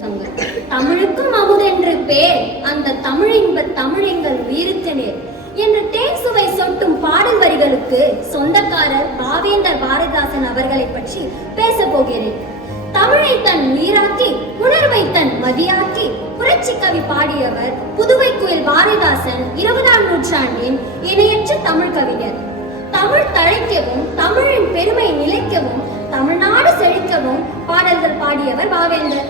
தமிழுக்கும் அமுதென்று பேர், அந்த தமிழின்ப தமிழெங்கள் உயிருக்கு நேர் என்ற தேன் சுவை சொட்டும் பாடல் வரிகளுக்கு சொந்தக்காரர் பாவேந்தர் பாரதிதாசன் அவர்களை பற்றி பேச போகிறேன். தமிழை தன் உயிராக்கி உணர்வை தன் மதியாக்கி புரட்சி கவி பாடியவர் புதுவை குயில் பாரதிதாசன் 20ஆம் நூற்றாண்டின் இணையற்ற தமிழ் கவிஞர். தமிழ் தழைக்கவும் தமிழின் பெருமை நிலைக்கவும் தமிழ்நாடு செழிக்கவும் பாடல்கள் பாடியவர் பாவேந்தர்.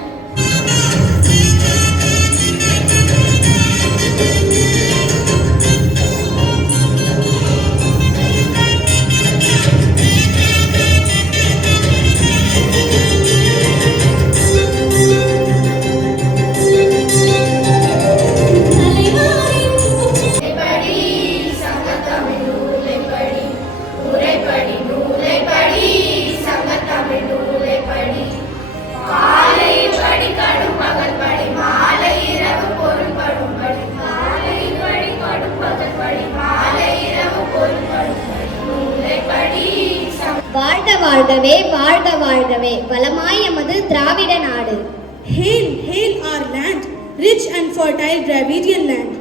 வாழ்க வாழ்கவே வாழ்க வாழ்கவே வளமாய் எமது திராவிட நாடு. Hail, hail our land, rich and fertile Dravidian land.